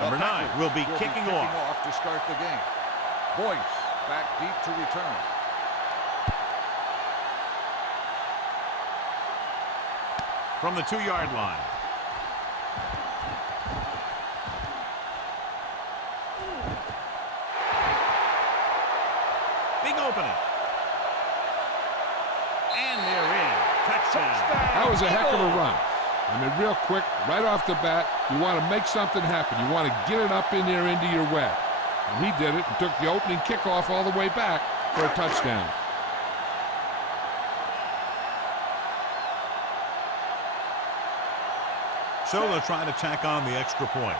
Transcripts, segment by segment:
Number 9 will be kicking off to start the game. Boyce back deep to return. from the 2-yard line. Big opening. And they're in. Touchdown. That was a heck of a run. I mean, real quick, right off the bat, you want to make something happen. You want to get it up in there into your web. And he did it and took the opening kickoff all the way back for a touchdown. So they'll try to tack on the extra point.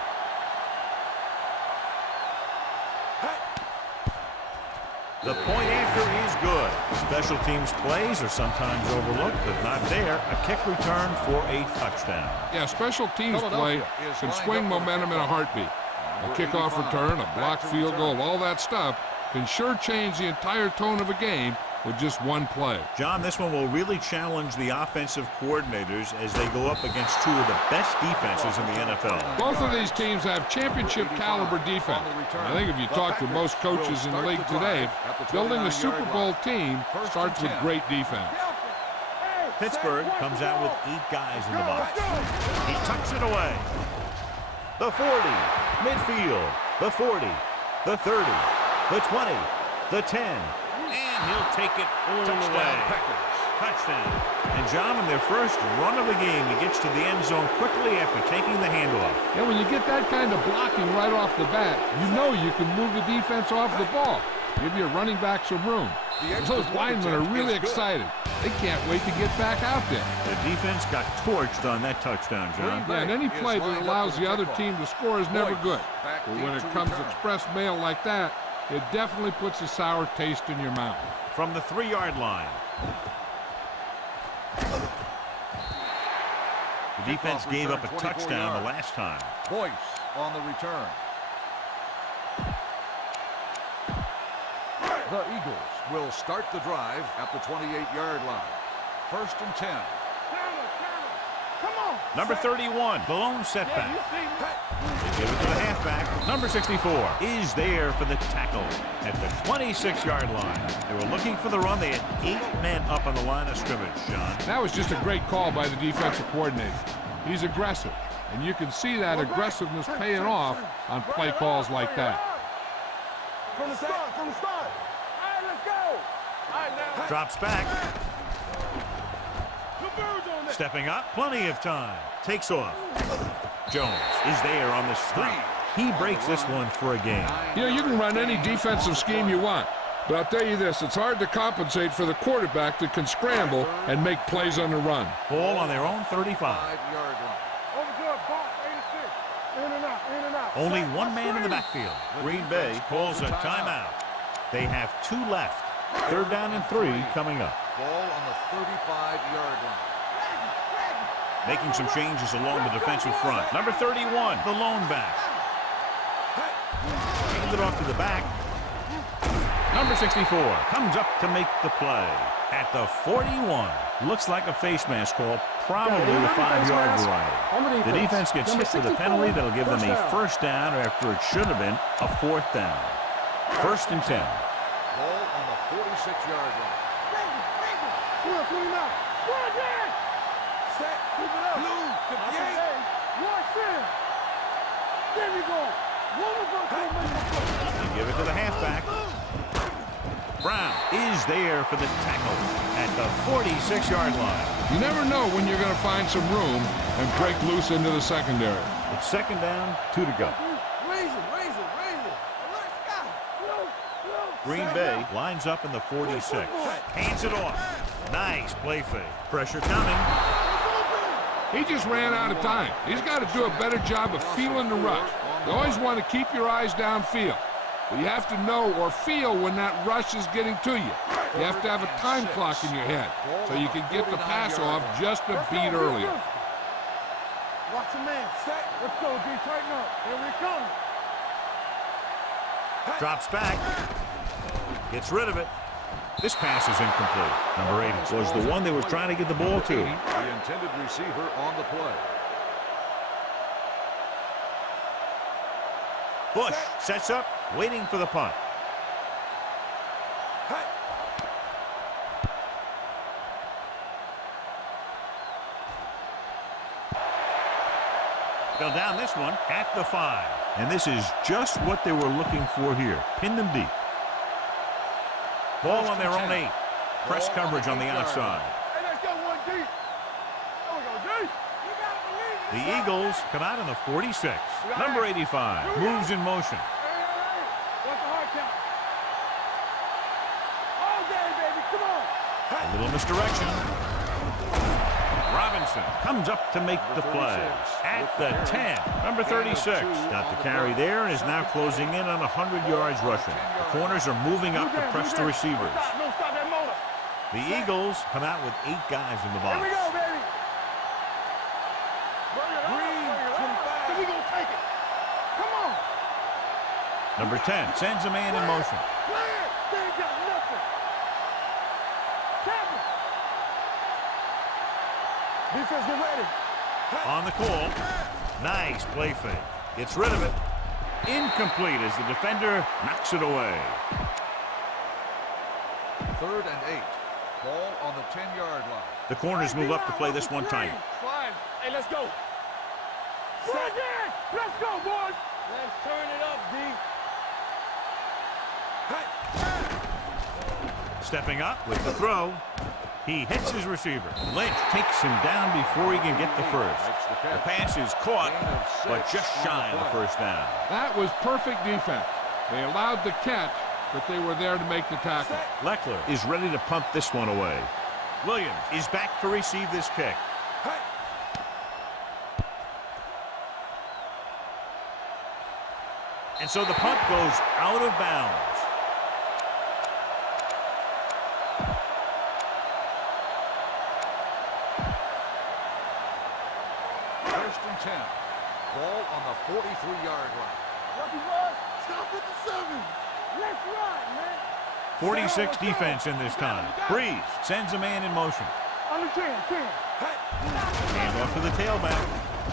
The point after is good. Special teams plays are sometimes overlooked, but not there. A kick return for a touchdown. Yeah, special teams play can swing momentum in a heartbeat. A kickoff return, a blocked field goal, all that stuff can sure change the entire tone of a game with just one play. John, this one will really challenge the offensive coordinators as they go up against two of the best defenses in the NFL. Both of these teams have championship caliber defense. I think if you talk to most coaches in the league today, building a Super Bowl team starts with great defense. Pittsburgh comes out with 8 guys in the box. He tucks it away. The 40, midfield, the 40, the 30, the 20, the 10, and he'll take it all the way. Touchdown. And John, in their first run of the game, he gets to the end zone quickly after taking the handoff. And when you get that kind of blocking right off the bat, you know you can move the defense off the ball. Give your running back some room. Those linemen are really excited. They can't wait to get back out there. The defense got torched on that touchdown, John. Yeah, and any play that allows the other team to score is never good. But when it comes express mail like that, it definitely puts a sour taste in your mouth. From the 3-yard line. The defense gave up a touchdown the last time. Boyce on the return. The Eagles will start the drive at the 28-yard line. 1st and 10. Come on. Number 31, the lone setback. They give it to the halfback. Number 64 is there for the tackle at the 26-yard line. They were looking for the run. They had 8 men up on the line of scrimmage, John. That was just a great call by the defensive coordinator. He's aggressive, and you can see that aggressiveness paying off on play calls like that. From the start. All right, let's go. All right, now. Drops back. Stepping up, plenty of time. Takes off. Jones is there on the stop. He breaks this one for a gain. You know, you can run any defensive scheme you want, but I'll tell you this, it's hard to compensate for the quarterback that can scramble and make plays on the run. Ball on their own 35. 5-yard line. Overjoyed, box 86. In and out. Only one man in the backfield. Green Bay calls a timeout. They have 2 left. 3rd down and 3 coming up. Ball on the 35-yard line. Making some changes along the defensive front. Number 31, the lone back. Hand it off to the back. Number 64 comes up to make the play. At the 41, looks like a face mask call, probably the 5-yard variety. The defense gets hit with a penalty that'll give them a 1st down after it should have been a 4th down. 1st and 10. Ball on the 46-yard line. They give it to the halfback. Brown is there for the tackle at the 46-yard line. You never know when you're going to find some room and break loose into the secondary. It's 2nd down, 2 to go. Raise it. Let's go. Green Bay lines up in the 46. Hands it off. Nice play fake. Pressure coming. He just ran out of time. He's got to do a better job of feeling the rush. You always want to keep your eyes downfield, but you have to know or feel when that rush is getting to you. You have to have a time clock in your head so you can get the pass off just a beat earlier. Watch the man. Let's go, D. Tighten up. Here we come. Drops back. Gets rid of it. This pass is incomplete. Number 8 was the one they were trying to get the ball to. The intended receiver on the play. Bush sets up, waiting for the punt. They'll down this one at the 5. And this is just what they were looking for here. Pin them deep. Ball on their own 8. Press coverage on the outside. Hey, let's go one deep. There we go, deep. You gotta believe it. The Eagles come out in the 46. Number 85 moves in motion. Hey. What's the hard count? All day, baby. Come on. A little misdirection. Robinson comes up to make the play. At the 10, number 36. Got the carry there and is now closing in on 100 yards rushing. The corners are moving up to press the receivers. No, stop that motor. The Eagles come out with 8 guys in the box. Here we go, baby. Green, 25. So we gonna take it. Come on. Number 10 sends a man in motion. Clear. They ain't got nothing. Tap it. Defense, get ready. On the call. Nice play fake. Gets rid of it. Incomplete as the defender knocks it away. 3rd and 8. Ball on the 10-yard line. The corners move up to play this one tight. Fine. Hey, let's go. Set it. Let's go, boys. Let's turn it up, D. Stepping up with the throw. He hits his receiver. Lynch takes him down before he can get the first. The pass is caught, but just shy of the first down. That was perfect defense. They allowed the catch, but they were there to make the tackle. Leckler is ready to punt this one away. Williams is back to receive this kick. And so the punt goes out of bounds. First and 10. Ball on the 43-yard line. Stop at the 7. Let's run, man. 46 defense in this time. Breeze sends a man in motion. Under 10. Hand off to the tailback.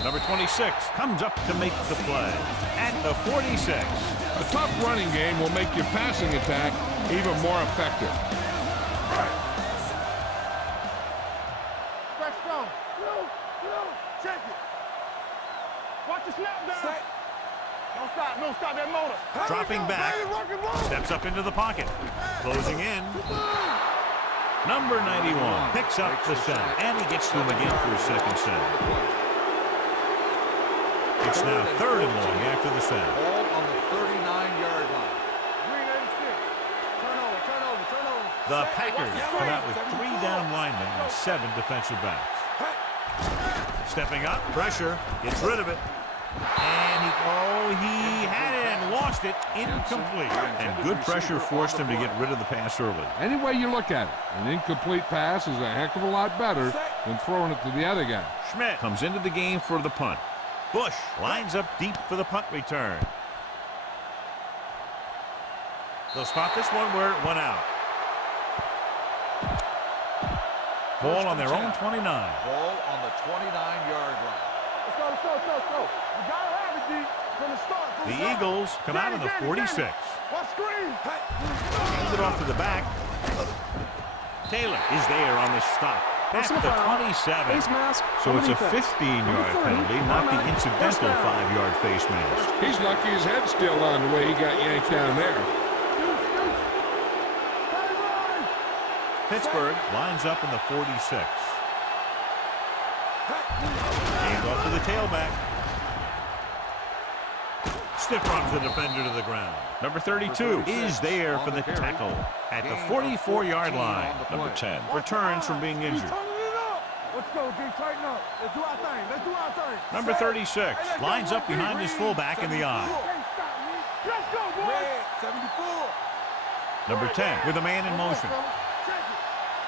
Number 26 comes up to make the play. At the 46. A tough running game will make your passing attack even more effective. Press strong. No. Check it. Watch the snap down. Don't stop that motor. Dropping back. Steps up into the pocket. Closing in. Number 91 picks up the sack. And he gets to him again for his second sack. It's now 3rd and long after the sack. Ball on the 39-yard line. Green 86. Turnover. The Packers come out with 3 down linemen and 7 defensive backs. Stepping up, pressure, gets rid of it. And he had it and lost it. Incomplete. And good pressure forced him to get rid of the pass early. Any way you look at it, an incomplete pass is a heck of a lot better than throwing it to the other guy. Schmidt comes into the game for the punt. Bush lines up deep for the punt return. They'll spot this one where it went out. Ball on their own 29. Ball on the 29-yard line. Let's go. You gotta have it, D. From the start. The Eagles come out of the 46. What screen? Hand it off to the back. Taylor is there on the stop. At the 27. So it's a 15-yard penalty, not the incidental 5-yard face mask. He's lucky his head's still on the way he got yanked down there. Pittsburgh lines up in the 46. Hand off to the tailback. Stiff arms the defender to the ground. Number 32 is there for the tackle at the 44-yard line. Number 10 returns from being injured. Let's go, D. Tighten up. Let's do our thing. Number 36 lines up behind his fullback in the eye. Let's go, boys. 74. Number 10 with a man in motion.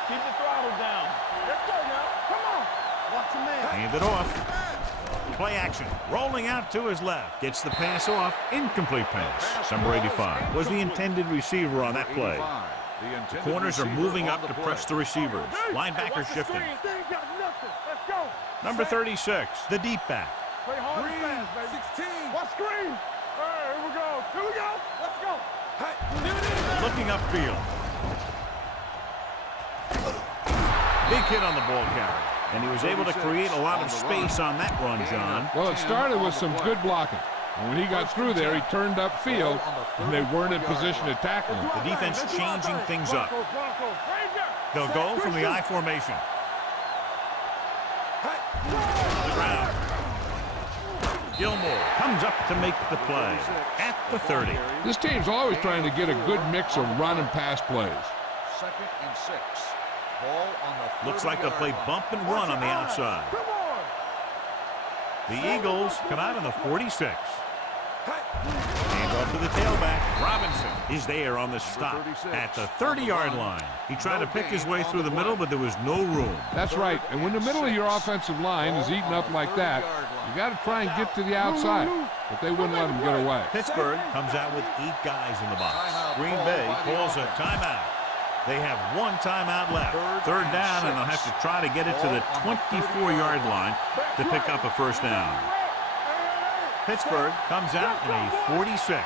Keep the throttle down. Let's go now. Come on. Watch your man. Hand it off. Play action. Rolling out to his left. Gets the pass off. Incomplete pass. Number 85 was the intended receiver on that play. The corners are moving up to press the receivers. Linebacker shifting. Let's go. Number 36, the deep back. Play hard and fast, baby. 16. What screen? Hey, here we go. Here we go. Let's go. Looking upfield. Big hit on the ball carrier. And he was able to create a lot of space on that run, John. Well, it started with some good blocking. And when he got through there, he turned upfield, and they weren't in position to tackle him. The defense changing things up. They'll go from the I formation. The ground. Gilmore comes up to make the play at the 30. This team's always trying to get a good mix of run and pass plays. 2nd and 6. Ball on the Looks like they'll play bump and run on the outside. The Eagles come out on the 46. Hand off to the tailback. Robinson is there on the stop at the 30-yard line. He tried to pick his way through the middle, but there was no room. That's right. And when the middle of your offensive line is eaten up like that, you got to try and get to the outside. But they wouldn't let him get away. Pittsburgh comes out with 8 guys in the box. Green Bay calls a timeout. They have 1 timeout left. 3rd down, and they'll have to try to get it to the 24-yard line to pick up a first down. Pittsburgh comes out in a 46.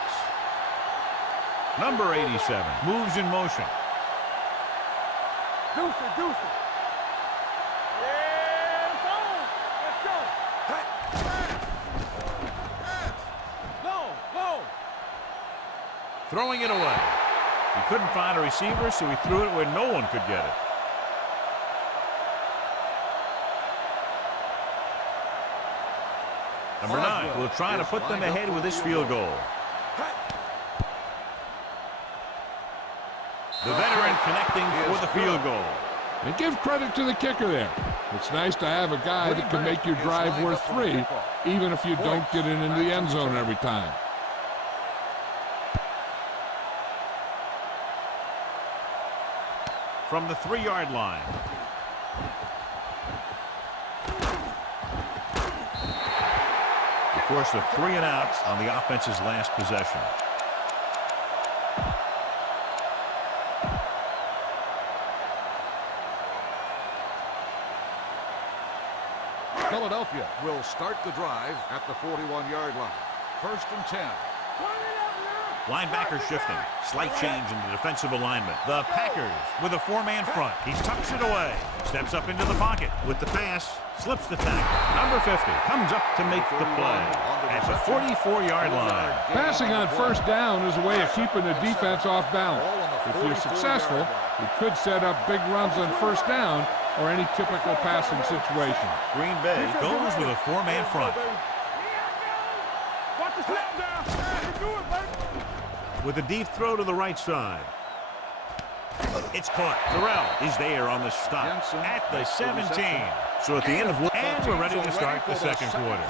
Number 87 moves in motion. Deuce it, deuce it. Yeah, it's on. Let's go. Low. Throwing it away. He couldn't find a receiver, so he threw it where no one could get it. Number 9 will try to put them ahead with this field goal. The veteran connecting for the field goal. And give credit to the kicker there. It's nice to have a guy that can make your drive worth 3, even if you don't get it into the end zone every time. From the 3-yard line. He forced a 3 and out on the offense's last possession. Philadelphia will start the drive at the 41-yard line. 1st and 10. Linebacker shifting. Slight change in the defensive alignment. The Packers with a 4-man front. He tucks it away. Steps up into the pocket with the pass. Slips the tackle. Number 50 comes up to make the play at the 44-yard line. Passing on 1st down is a way of keeping the defense off balance. If you're successful, you could set up big runs on 1st down or any typical passing situation. Green Bay goes with a 4-man front. Watch the snap down. You do it, baby. With a deep throw to the right side. It's caught. Terrell is there on the stop at the 17. So at the end of one, and we're ready to start the second quarter.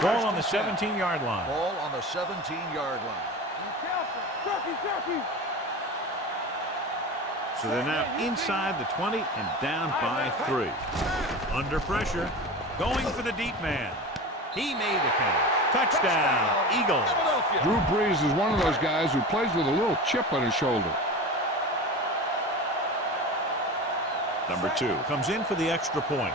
Ball on the 17-yard line. Ball on the 17-yard line. Be careful. Turkey. So they're now inside the 20 and down by 3. Under pressure. Going for the deep man. He made the catch. Touchdown, Eagles. Drew Brees is one of those guys who plays with a little chip on his shoulder. Number 2 comes in for the extra point.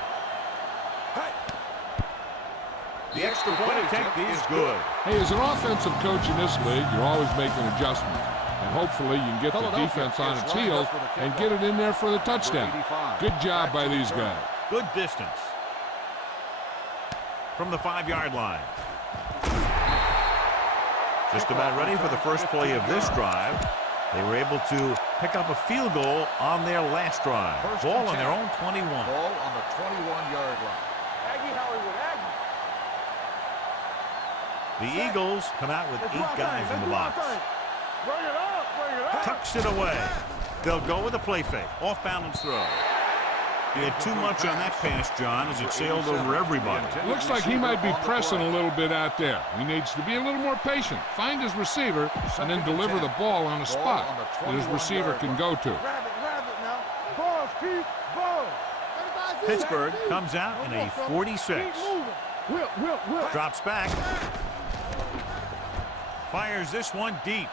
The extra point attempt is good. Hey, as an offensive coach in this league, you're always making adjustments. And hopefully you can get the defense on its heels and get it in there for the touchdown. Good job by these guys. Good distance. From the 5-yard line. Just about ready for the first play of this drive. They were able to pick up a field goal on their last drive. Ball on their own 21. Ball on the 21-yard line. Aggie Hollywood, Aggie. The Eagles come out with 8 guys in the box. Bring it up. Tucks it away. They'll go with a play fake. Off balance throw. He had too much on that pass, John, as it sailed over everybody. Looks like he might be pressing a little bit out there. He needs to be a little more patient, find his receiver, and then deliver the ball on a spot that his receiver can go to. Grab it now. Balls, keep balls. Pittsburgh comes out in a 46. Whip. Drops back. Fires this one deep.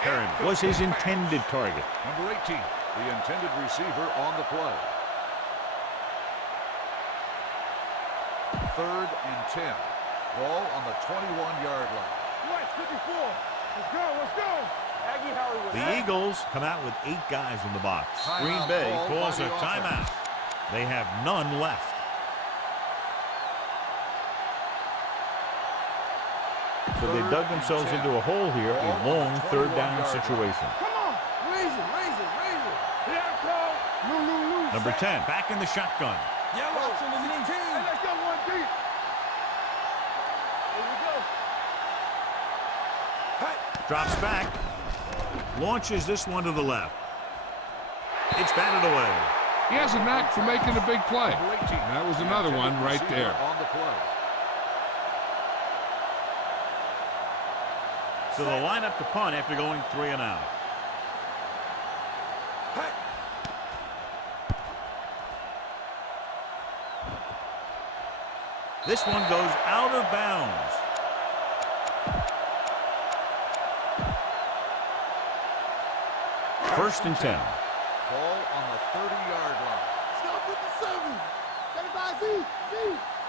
Heron was his intended target. Number 18, the intended receiver on the play. 3rd and 10. Ball on the 21-yard line. Right, 54. Let's go, let's go. Aggie Hollywood. The Eagles come out with 8 guys in the box. Green Timeout Bay called calls by a the timeout. They have none left. So they dug themselves into a hole here, a long 3rd down situation. Come on. Raise it, raise it, raise it. Yeah, call. Lou. Number 10, back in the shotgun. Yellow. Hey, let's go one deep. Here we go. Drops back. Launches this one to the left. It's batted away. He has a knack for making a big play. Number 18. And that was another one right there. On the play. So they'll line up to punt after going 3 and out. This one goes out of bounds. First and 10. Ball on the 30-yard line. Stop 57. 35 Z.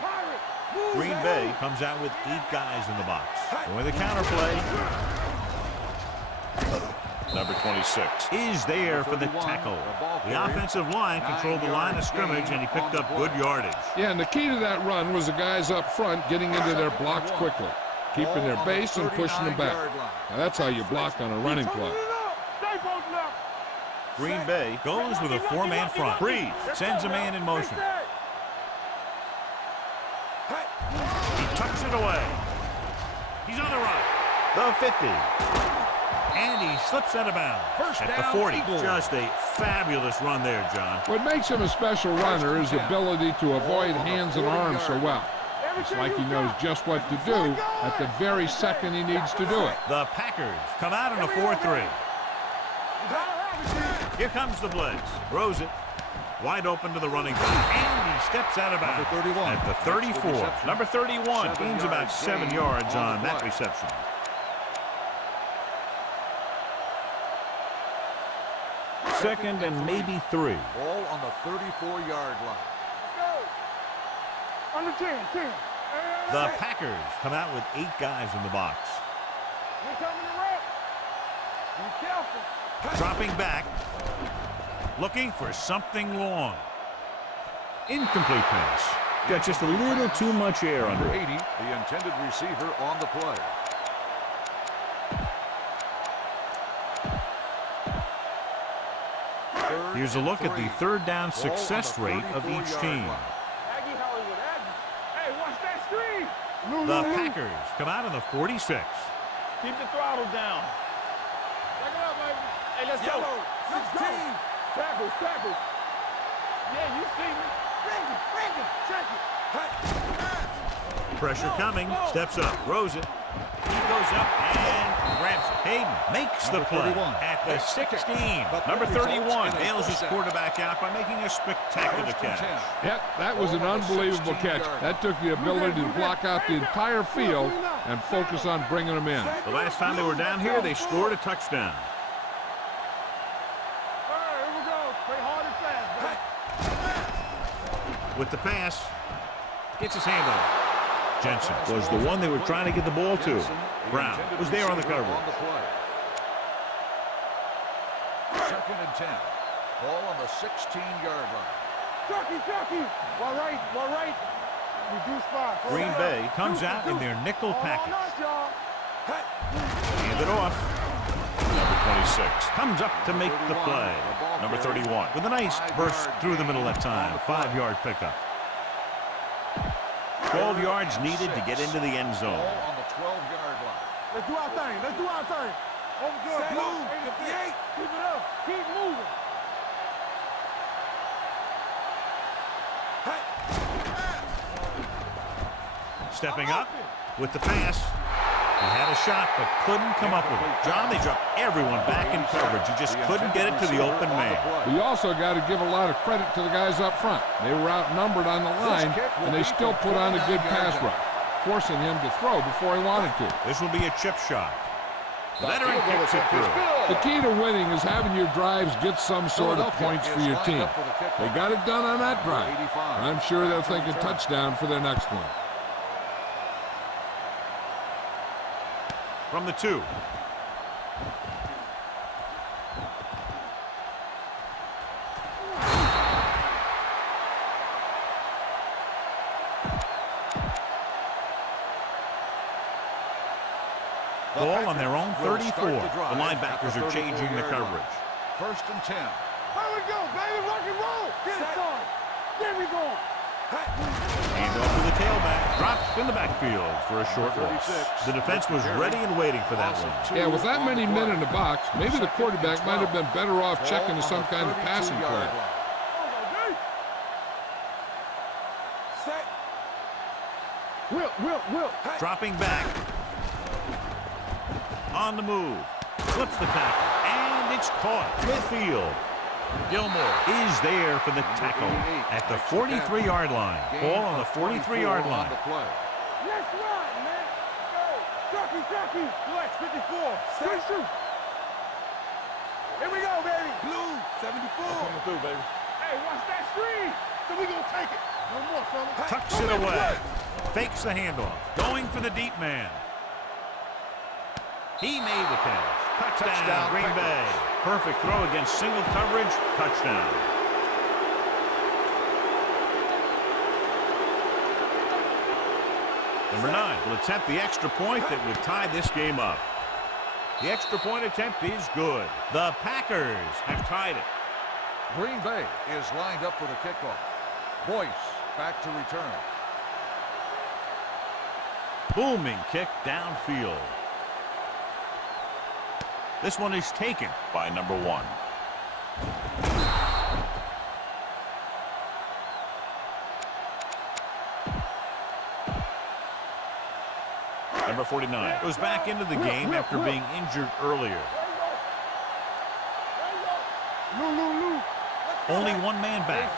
Pirate. Move, Green Bay comes out with 8 guys in the box. Going the counter play. Number 26 is there for the tackle. The offensive line controlled the line of scrimmage, and he picked up good yardage. Yeah, and the key to that run was the guys up front getting into their blocks quickly, keeping their base and pushing them back. Now that's how you block on a running play. Stay posted up. Green Bay goes with a 4-man front. Breeze sends a man in motion. He tucks it away. He's on the run. The 50. And he slips out of bounds. First at down, the 40. Eagles. Just a fabulous run there, John. What makes him a special runner is the ability to avoid hands and arms so well. It's like he knows just what to do at the very second he needs to do it. The Packers come out in a 4-3. Here comes the blitz. Throws it. Wide open to the running back. And he steps out of bounds. Number 31. At the 34. Number 31 gains about 7 yards on that play. reception. Second and maybe 3. Ball on the 34-yard line. Under 10. The Packers come out with 8 guys in the box. We're coming to rep. Be careful. Dropping back. Looking for something long. Incomplete pass. Got just a little too much air under Number it. 80, the intended receiver on the play. Here's a look at the 3rd down success rate of each team. Aggie Hollywood, Aggie. Hey, watch that screen. The Packers come out in the 46. Keep the throttle down. Back it up, baby. Hey, let's go. 16. Tackles. Yeah, you see me. Bring it. Check it. Pressure coming. Steps up. Throws it. He goes up and grabs it. Hayden makes the play at the 16. Number 31 bails his quarterback out by making a spectacular catch. Yep, that was an unbelievable catch. That took the ability to block out the entire field and focus on bringing them in. The last time they were down here, they scored a touchdown. All right, here we go. Play hard and fast, With the pass, gets his hand on it. Jensen was the one they were trying to get the ball to. Brown was there on the coverage. Second and 10. Ball on the 16-yard line. Chucky. Well, right. Reduce 5. Green Bay comes out in their nickel package. Hand it off. Number 26 comes up to make the play. Number 31 with a nice burst through the middle that time. 5-yard pickup. 12 yards needed to get into the end zone. Ball on the 12-yard line. Let's do our thing. Over good. Move. 58. Keep it up. Keep moving. Stepping up with the pass. He had a shot, but couldn't come up with it. John, they dropped everyone back in coverage. He just couldn't get it to the open man. We also got to give a lot of credit to the guys up front. They were outnumbered on the line, and they still put on a good pass rush, forcing him to throw before he wanted to. This will be a chip shot. Veteran kicks it through. The key to winning is having your drives get some sort of points for your team. They got it done on that drive. I'm sure they're thinking touchdown for their next one. From the 2. Ball on their own 34. The linebackers are changing the coverage. First and 10. Here we go, baby. Rock and roll. Get it started. There we go. Hand off to the tailback. Dropped in the backfield for a short loss. The defense was ready and waiting for that one. Yeah, with that many men in the box, maybe the quarterback might have been better off checking to some kind of passing play. Will. Dropping back. On the move. Flips the tackle. And it's caught. Midfield. Gilmore is there for the tackle at the 43-yard line. Ball on the 43-yard line. Let's run, man. Go. Jockey. Flex, 54. Shoot. Here we go, baby. Blue, 74. Coming through, baby. Hey, watch that screen. So we gonna take it. No more, fella. Tucks it away. Fakes the handoff. Going for the deep man. He made the catch. Touchdown, Green Bay. Perfect throw against single coverage. Touchdown. Number 9 will attempt the extra point that would tie this game up. The extra point attempt is good. The Packers have tied it. Green Bay is lined up for the kickoff. Boyce back to return. Booming kick downfield. This one is taken by number 1. Number 49 goes back into the game after being injured earlier. Only one man back.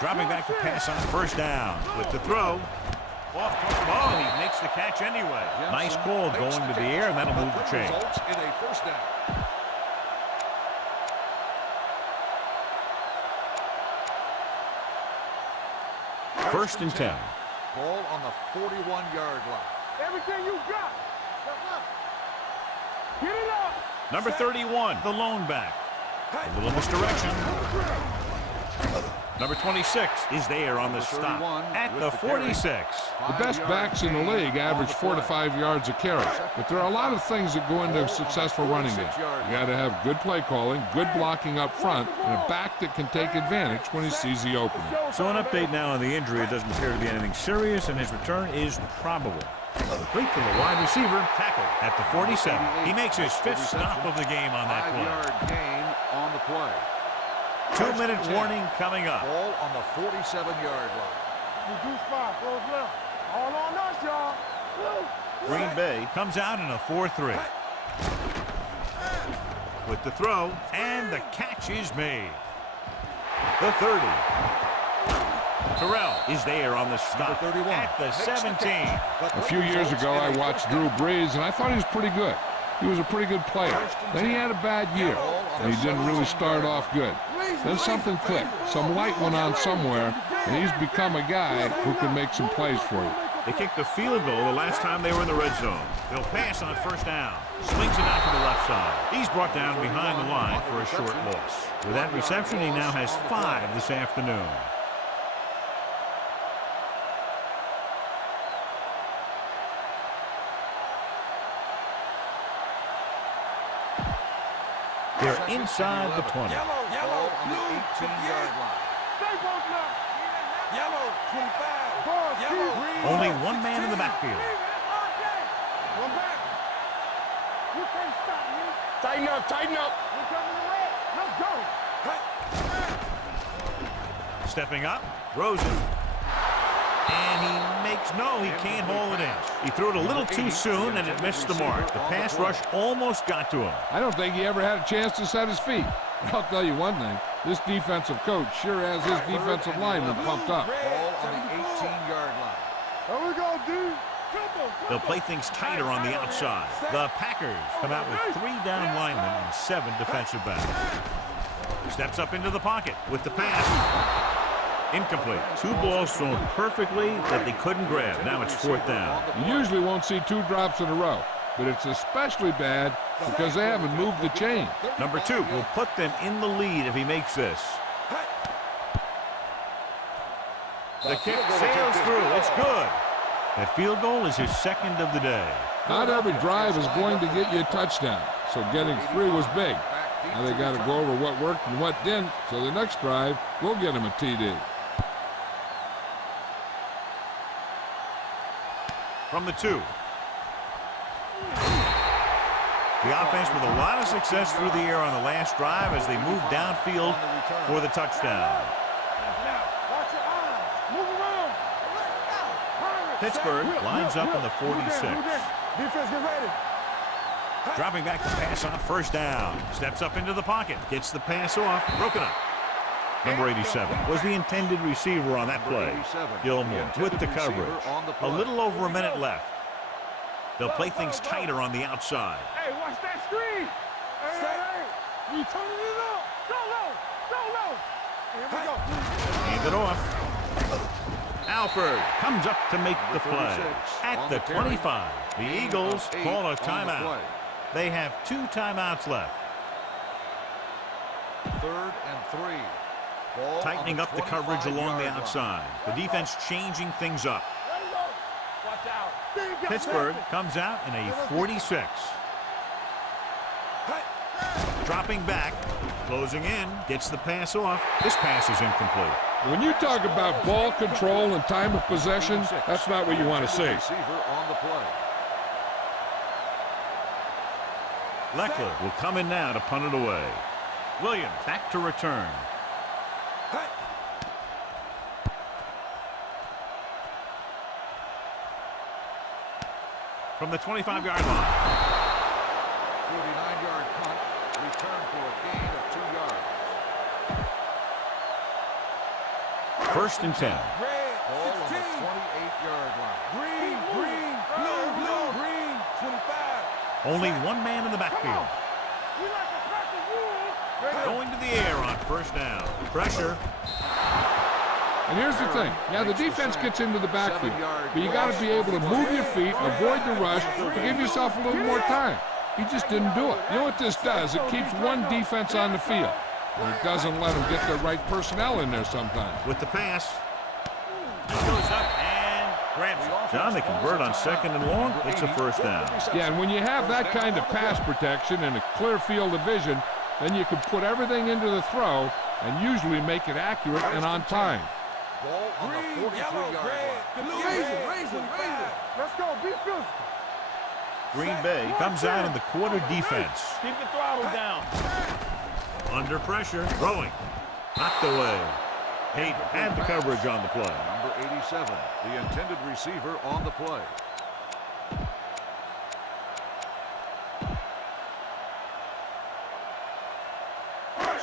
Dropping back to pass on first down. With the throw. Off the ball, he makes the catch anyway. Nice call going to the air, and that'll move the chain. Results in a first down. First and 10. Ball on the 41-yard line. Everything you got. Get it up. Number 31, the lone back. A little misdirection. Number 26 is there on the stop at the 46. The best backs in the league average 4 to 5 yards a carry. But there are a lot of things that go into a successful running game. You got to have good play calling, good blocking up front, and a back that can take advantage when he sees the opening. So an update now on the injury. It doesn't appear to be anything serious, and his return is probable. Complete from the wide receiver, tackled at the 47. He makes his 5th stop of the game on that play. 5-yard gain on the play. 2-minute warning coming up. Ball on the 47-yard line. Reduce 5, close left. All on us, y'all. Green Bay comes out in a 4-3. With the throw, and the catch is made. The 30. Terrell is there on the stop at the 17. A few years ago, I watched Drew Brees, and I thought he was pretty good. He was a pretty good player. Then he had a bad year, and he didn't really start off good. Then something clicked. Some light went on somewhere, and he's become a guy who can make some plays for you. They kicked the field goal the last time they were in the red zone. They'll pass on first down. Swings it out to the left side. He's brought down behind the line for a short loss. With that reception, he now has 5 this afternoon. They're inside the 20. Ball on the 18-yard line. Stay both now. Yellow, 25. Ball, green. Only one man in the backfield. One back. You can't stop me. Tighten up, tighten up. We're coming to red. Let's go. Stepping up, Rosen. And he can't hold it in. He threw it a little too soon, and it missed the mark. The pass rush almost got to him. I don't think he ever had a chance to set his feet. I'll tell you one thing. This defensive coach sure has his defensive linemen pumped up. Ball on the 18-yard line. Here we go, dude. They'll play things tighter on the outside. The Packers come out with 3 down linemen and 7 defensive backs. Steps up into the pocket with the pass. Incomplete. 2 balls thrown perfectly that they couldn't grab. Now it's 4th down. You usually won't see 2 drops in a row, but it's especially bad because they haven't moved the chain. Number 2 will put them in the lead if he makes this. The kick sails through. It's good. That field goal is his 2nd of the day. Not every drive is going to get you a touchdown, so getting 3 was big. Now they got to go over what worked and what didn't, so the next drive will get him a TD. From the 2. The offense with a lot of success through the air on the last drive as they move downfield for the touchdown. Pittsburgh lines up in the 46. Defense, get ready. Dropping back to pass on 1st down. Steps up into the pocket. Gets the pass off. Broken up. Number 87 was the intended receiver on that play. Gilmore with the coverage. A little over a minute left. They'll play things tighter on the outside. Hey, watch that screen. Hey, you turning it up. Go low. Here we go. Hand it off. Alford comes up to make the play. At the 25, the Eagles call a timeout. They have 2 timeouts left. 3rd and 3. Tightening up the coverage along the outside. The defense changing things up. Watch out. Pittsburgh comes out in a 46. Dropping back, closing in, gets the pass off. This pass is incomplete. When you talk about ball control and time of possession, that's not what you want to see. Receiver on the play. Leckler will come in now to punt it away. Williams back to return. From the 25-yard line. 49-yard punt. Return for a gain of 2 yards. 1st and 10. Ball on the 28-yard line. Green, blue, 25. Only 1 man in the backfield. We like to practice rules. Going to the air on 1st down. Pressure. And here's the thing. Yeah, the defense gets into the backfield, but you got to be able to move your feet, avoid the rush, to give yourself a little more time. He just didn't do it. You know what this does? It keeps one defense on the field, and it doesn't let them get the right personnel in there sometimes. With the pass. It goes up and grabs it. John, they convert on 2nd and long. It's a 1st down. Yeah, and when you have that kind of pass protection and a clear field of vision, then you can put everything into the throw and usually make it accurate and on time. Ball on the 43-yard line. Raise it. Let's go. Be physical. Green Bay comes out in the quarter defense. Keep the throttle down. Under pressure. Throwing. Knocked away. Hayden had the coverage on the play. Number 87, the intended receiver on the play.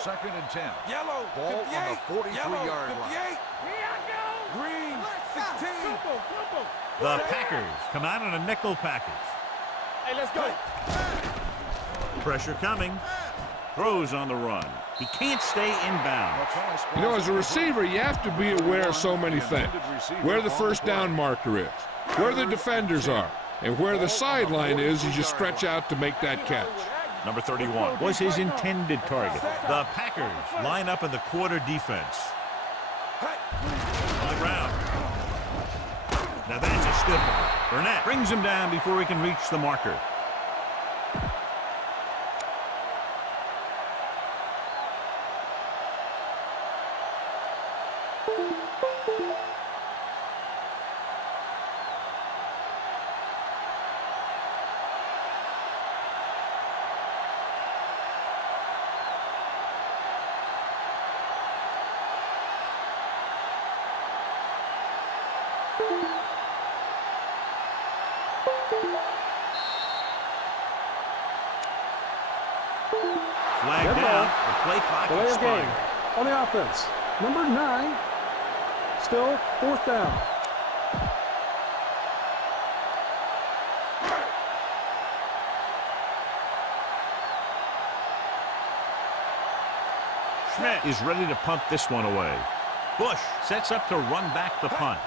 Second and 10. Yellow. Ball on the 43-yard line. Here I go. Green. 16. The Packers come out in a nickel package. Hey, let's go. Pressure coming. Throws on the run. He can't stay inbound. You know, as a receiver, you have to be aware of so many things. Where the 1st down marker is, where the defenders are, and where the sideline is as you stretch out to make that catch. Number 31 was his intended target. The Packers line up in the quarter defense. On the ground. Now that's a stiff one. Burnett brings him down before he can reach the marker. Flag down. The play clock Delay of expired. game on the offense. Number 9, still 4th down. Schmidt is ready to punt this one away. Bush sets up to run back the punt.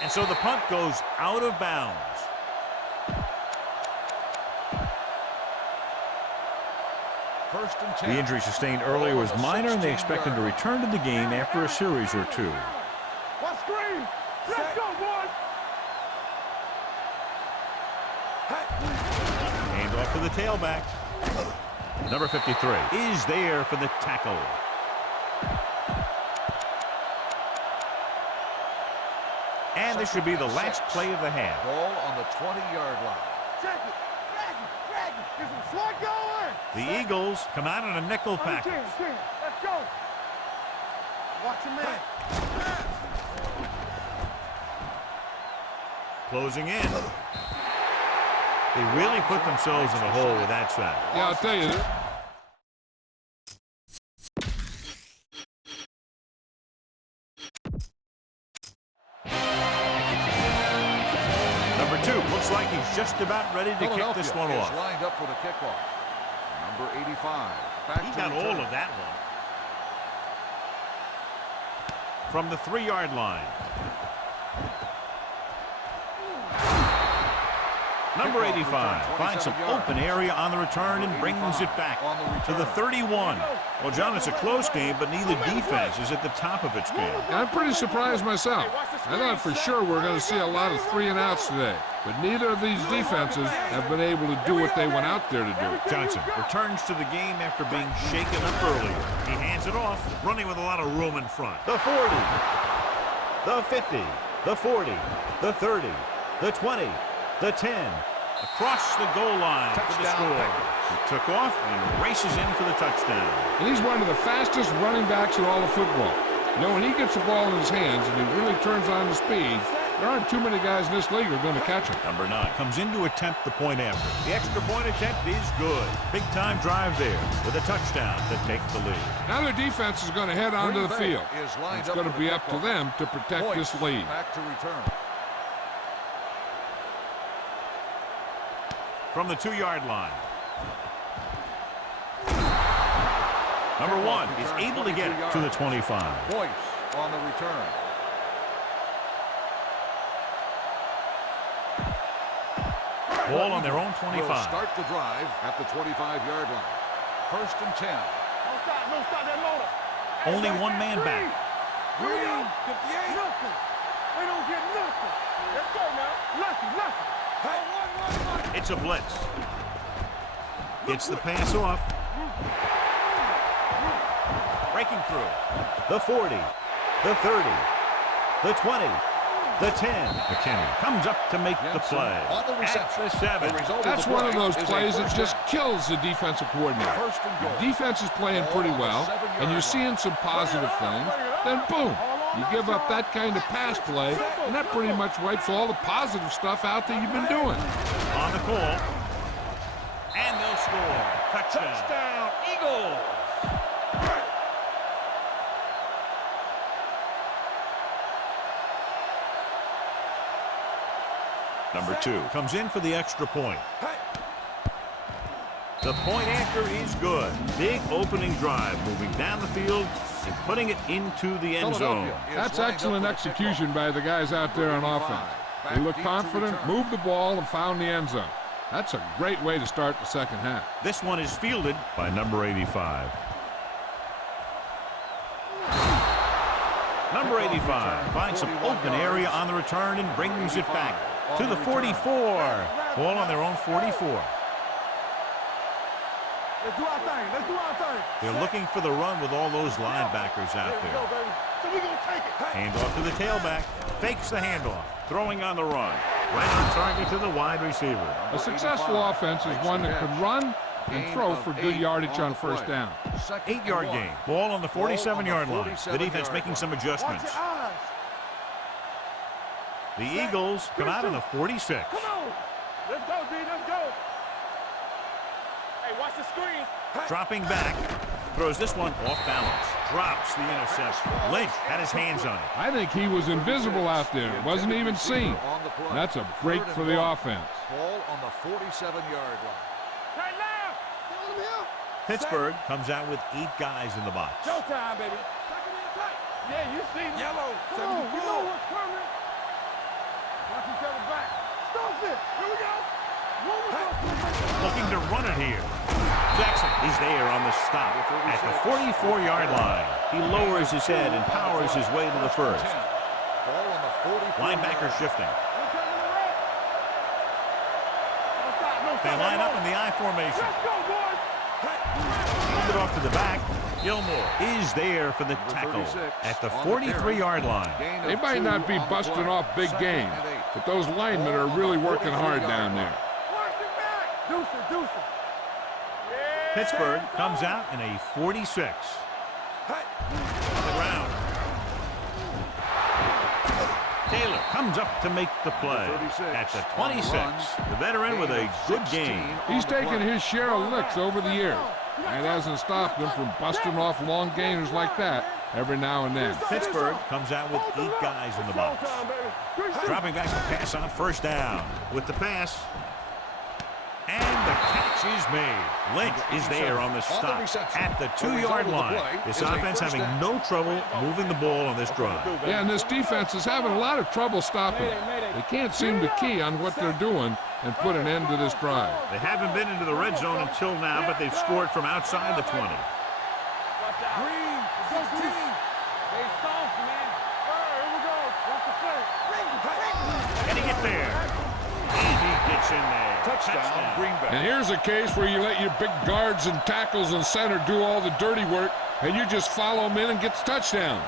And so the punt goes out of bounds. First and 10. The injury sustained earlier was minor, and they expect him to return to the game after a series or two. One screen. Let's go, boys. Hand off to the tailback. Number 53 is there for the tackle. And this should be the last play of the half. Ball on the 20-yard line. Check it. Drag it. Get some slot going. The Eagles come out in a nickel package. Let's go. Watch your man. Closing in. They really put themselves in a hole with that sack. Yeah, I'll tell you. Number 2 looks like he's just about ready to kick this one off. Lined up for the kickoff. Number 85. Back He to got return. all of that one. From the 3-yard line. Number 85 finds some open area on the return and brings it back to the 31. Well, John, it's a close game, but neither defense is at the top of its game. And I'm pretty surprised myself. I thought for sure we're going to see a lot of 3-and-outs today, but neither of these defenses have been able to do what they went out there to do. Johnson returns to the game after being shaken up earlier. He hands it off, running with a lot of room in front. The 40, the 50, the 40, the 30, the 20, the 10, across the goal line for the score. He took off and races in for the touchdown. And he's one of the fastest running backs in all of football. You know, when he gets the ball in his hands and he really turns on the speed, there aren't too many guys in this league who are going to catch him. Number 9 comes in to attempt the point after. The extra point attempt is good. Big time drive there with a touchdown to take the lead. Now their defense is going to head onto the field. It's going to be up to them to protect this lead. Back to return. From the 2-yard line. Number 1 is able to get it to the 25. Boyce on the return. Ball on their own 25. Will start the drive at the 25-yard line. First and 10. Don't stop that motor. Only one man back. Green, 58. Nothing. They don't get nothing. Let's go now. Nothing. Hey. It's a blitz. Gets the pass off. Breaking through. The 40, the 30, the 20, the 10. McKinney comes up to make the play. On the reception. At the 7. That's one of those plays that just kills the defensive coordinator. First and goal. The defense is playing pretty well, and you're seeing some positive things. Then boom, you give up that kind of pass play, and that pretty much wipes all the positive stuff out that you've been doing. On the call. And they'll score. Touchdown. Eagles. Number 2 comes in for the extra point. The point after is good. Big opening drive, moving down the field and putting it into the end zone. That's excellent execution by the guys out there on offense. They look confident, moved the ball, and found the end zone. That's a great way to start the second half. This one is fielded by number 85. Number 85 finds some open area on the return and brings it back to the 44. Ball on their own 44. Let's do our thing. They're looking for the run with all those linebackers out There we there. go, baby. So we gonna take it. Hand off to the tailback. Fakes the handoff. Throwing on the run. Right on target to the wide receiver. A successful offense is one that can run and throw for good yardage on first down. 8-yard gain. Ball on the 47-yard line. The defense making some Watch adjustments. your eyes. The Eagles come out on the 46. Come on. Let's go, D. Let's go. Hey, watch the screen. Dropping back. Throws this one off balance. Drops the interception. Lynch had his hands on it. I think he was invisible out there. Wasn't even seen. That's a break for the offense. Ball on the 47-yard line. Pittsburgh comes out with 8 guys in the box. Showtime, baby. Yeah, you see me. Yellow. Come on, you know what's coming. Watch each other back. Stop it. Here we go. Looking to run it here. Jackson is there on the stop at the 44-yard line. He lowers his head and powers his way to the first. Linebacker shifting. They line up in the I formation. Hand it off to the back. Gilmore is there for the tackle at the 43-yard line. They might not be busting off big game, but those linemen are really working hard down there. Pittsburgh comes out in a 46. On the ground. Taylor comes up to make the play at the 26. The veteran with a good game. He's taken his share of licks over the years. That hasn't stopped him from busting off long gainers like that every now and then. Pittsburgh comes out with 8 guys in the box. Dropping back to pass on first down. With the pass. And the catch is made. Lynch is there on the stop at the 2-yard line. This offense having no trouble moving the ball on this drive. Yeah, and this defense is having a lot of trouble stopping it. They can't seem to key on what they're doing and put an end to this drive. They haven't been into the red zone until now, but they've scored from outside the 20. Green, 16. They soft, man. All right, here we go. Watch the play. Can he get there? And he gets in there. Touchdown, Green Bay. And here's a case where you let your big guards and tackles and center do all the dirty work, and you just follow them in and get the touchdown.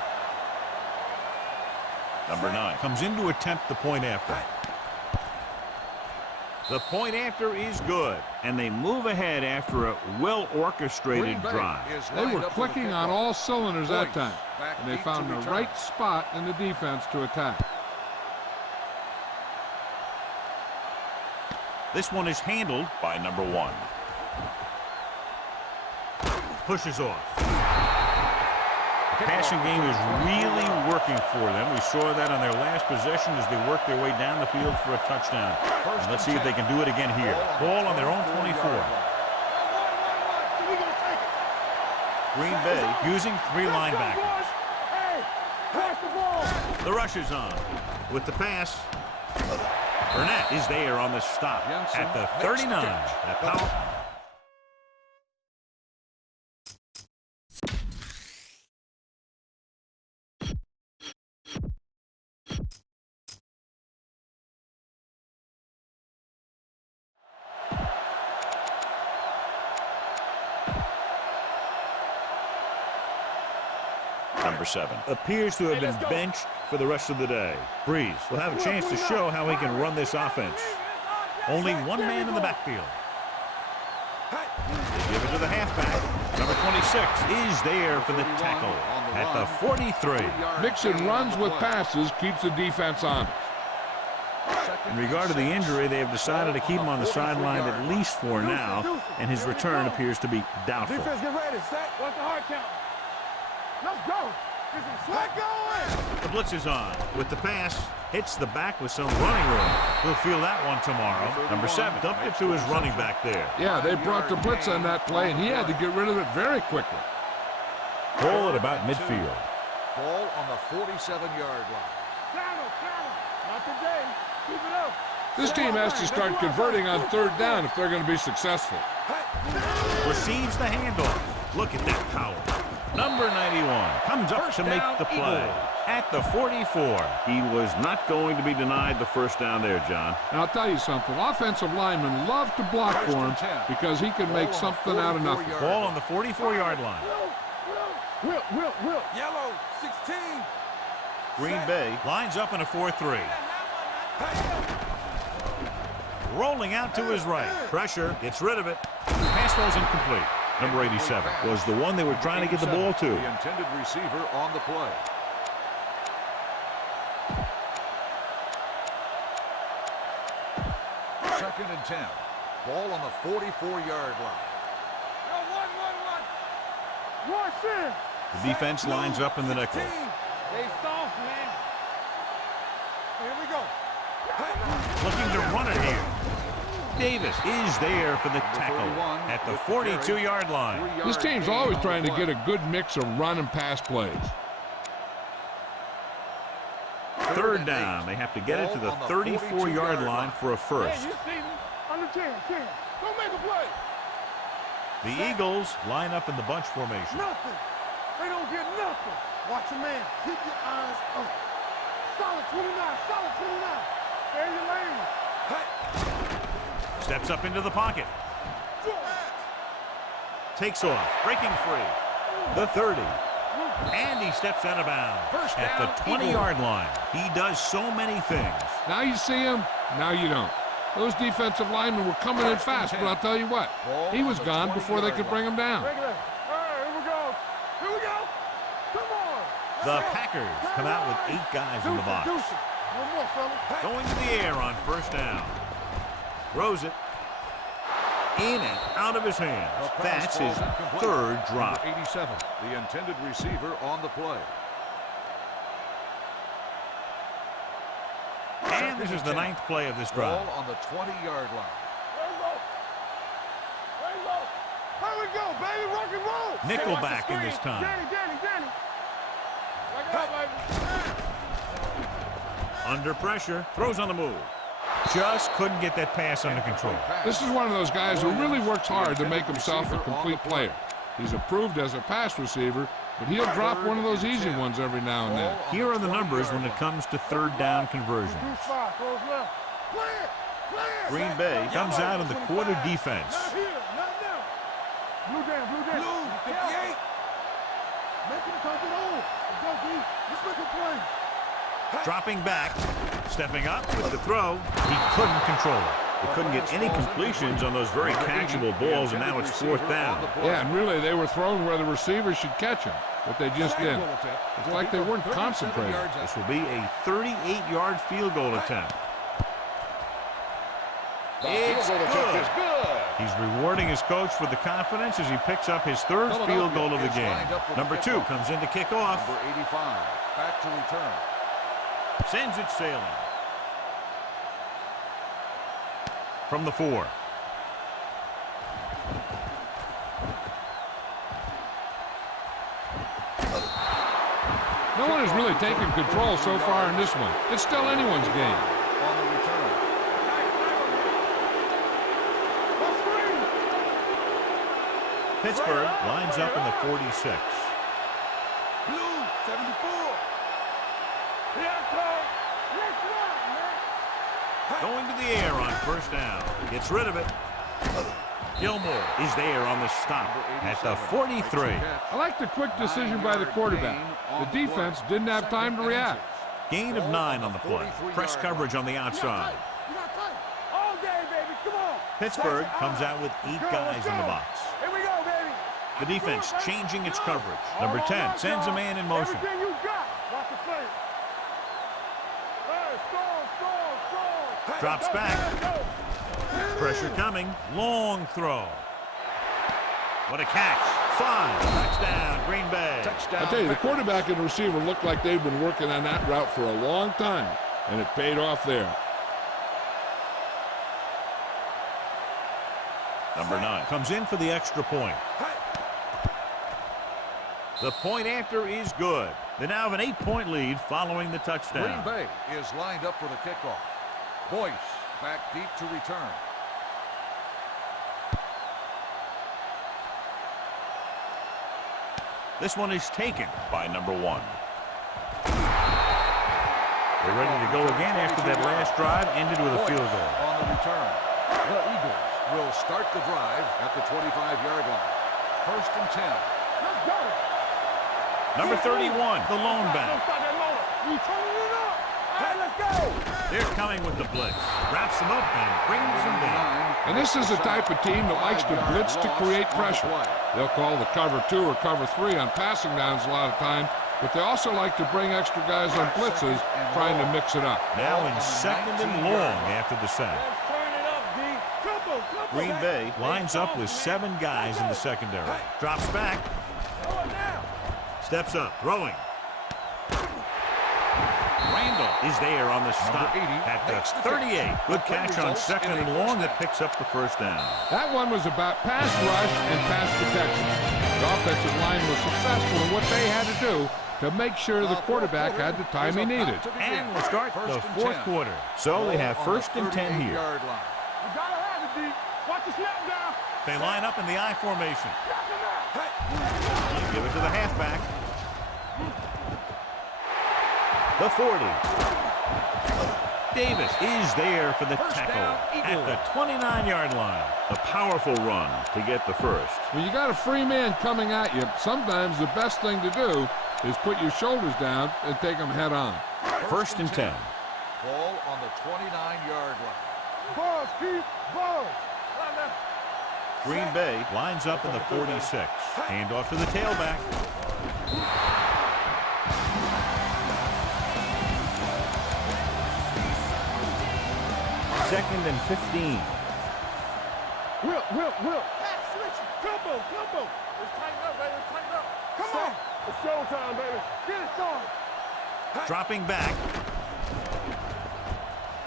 Number 9 comes in to attempt the point after. The point after is good, and they move ahead after a well-orchestrated drive. They were clicking on all cylinders that time, and they found the right spot in the defense to attack. This one is handled by number 1. Pushes off. The passing game is really working for them. We saw that on their last possession as they worked their way down the field for a touchdown. And let's see if they can do it again here. Ball on their own 24. Green Bay using 3 linebackers. The rush is on. With the pass. Burnett is there on the stop at the 39. That power. Number 7 appears to have been benched for the rest of the day. Breeze will have a chance to show how he can run this offense. Only 1 man in the backfield. They give it to the halfback. Number 26 is there for the tackle at the 43. Mixing runs with passes keeps the defense honest. In regard to the injury, they have decided to keep him on the sideline at least for now, and his return appears to be doubtful. Defense, get ready. Set. What's the hard count? Let's go. Let going. The blitz is on. With the pass, hits the back with some running room. He'll feel that one tomorrow. Number 7 dumped it to his running back there. Yeah, they brought the blitz on that play, and he had to get rid of it very quickly. Ball at about midfield. Ball on the 47-yard line. Not today. Keep it up. This team has to start converting on 3rd down if they're going to be successful. Receives the handoff. Look at that power. Number 91 comes up to make the play at the 44. He was not going to be denied the first down there, John. And I'll tell you something. Offensive linemen love to block for him because he can make something out of nothing. Ball on the 44-yard line. Will. Yellow, 16. Green Bay lines up in a 4-3. Rolling out to his right. Pressure, gets rid of it. Pass falls incomplete. Number 87 was the one they were trying to get the ball to. The intended receiver on the play. Second and 10. Ball on the 44-yard line. Rush in. The defense lines up in the nickel. They soft, man. Here we go. Looking to run it here. Davis is there for the tackle at the 42-yard line. This team's always trying to get a good mix of run and pass plays. Third down. They have to get it to the 34-yard line for a first. Hey, you see me? Under 10. Don't make a play. The Eagles line up in the bunch formation. Nothing. They don't get nothing. Watch your man. Keep your eyes up. Solid 29. Solid 29. Stay in your lane. Steps up into the pocket. Takes off. Breaking free. The 30. And he steps out of bounds at the 20-yard line. He does so many things. Now you see him, now you don't. Those defensive linemen were coming in fast, but I'll tell you what, he was gone before they could bring him down. All right, here we go. Here we go. Come on. The Packers come out with 8 guys in the box. One more, fella. Going to the air on first down. Throws it. In and out of his hands. That's his third drop. 87, the intended receiver on the play. And this is the 9th play of this drive. Ball on the 20-yard line. Here we go, baby. Rock and roll. Nickelback in this time. Danny. Back it up, baby. Under pressure. Throws on the move. Just couldn't get that pass under control. This is one of those guys who really works hard to make himself a complete player. He's approved as a pass receiver, but he'll drop one of those easy ones every now and then. Here are the numbers when it comes to third down conversions. Green Bay comes out in the quarter defense. Not here, not now. Blue down. Blue, 58. Make him talk it on. Let's go, D. Let's make a play. Dropping back, stepping up with the throw. He couldn't control it. They couldn't get any completions on those very catchable balls, and now it's fourth down. Yeah, and really, they were thrown where the receivers should catch them, but they just didn't. It's like they weren't concentrating. This will be a 38-yard field goal attempt. It's good. He's rewarding his coach for the confidence as he picks up his third field goal of the game. Number 2 comes in to kick off. Number 85, back to return. Sends it sailing. From the 4. No one has really taken control so far in this one. It's still anyone's game. On the return. Pittsburgh lines up in the 46. Blue, 74. Going to the air on first down. Gets rid of it. Gilmore is there on the stop at the 43. I like the quick decision by the quarterback. The defense didn't have time to react. Gain of 9 on the play. Press coverage on the outside. All day, baby. Come on. Pittsburgh comes out with 8 guys in the box. Here we go, baby. The defense changing its coverage. Number 10 sends a man in motion. Everything you got. Watch the play. Hey, Drops back. Pressure coming. Long throw. What a catch. 5. Touchdown, Green Bay. I tell you, the quarterback and the receiver looked like they've been working on that route for a long time, and it paid off there. Number 9 comes in for the extra point. The point after is good. They now have an 8-point lead following the touchdown. Green Bay is lined up for the kickoff. Boyce back deep to return. This one is taken by number 1. They're ready to go again after that last drive ended with a field goal. On the return. The Eagles will start the drive at the 25-yard line. First and 10. Let's go. Number 31, the lone back. We turning it up. All right, let's go. They're coming with the blitz. Wraps them up and brings them down. And this is the type of team that likes to blitz to create pressure. They'll call the cover 2 or cover 3 on passing downs a lot of time, but they also like to bring extra guys on blitzes, trying to mix it up. Now in second and long after the sack. Let's turn it up, D. Come on. Green Bay lines up with 7 guys in the secondary. Drops back. Throw it now. Steps up, throwing. Randall is there on the stop 80 at makes the the 38. catch. Good The play catch on results second in a and first long down. that picks up the first down. That one was about pass rush and pass protection. The offensive line was successful in what they had to do to make sure the quarterback had the time he needed. And we'll start the First and fourth 10. quarter. So they have Ball on first the and 10 here. 38-yard line. You gotta have it, D. Watch the snap down. They line up in the I formation. Got him now. Give it to the halfback. The 40. Davis is there for the First tackle down, at Eagles. the 29-yard line. A powerful run to get the first. When you got a free man coming at you, sometimes the best thing to do is put your shoulders down and take them head on. First and 10. Ball on the 29-yard line. Buzz, Keith. Buzz. Line up. Green Bay lines up in the 46. Hand off to the tailback. Second and 15. Will. Back switch. Combo. Let's tighten up, baby. Let's tighten up. Come on. It's showtime, baby. Get it started. Dropping back.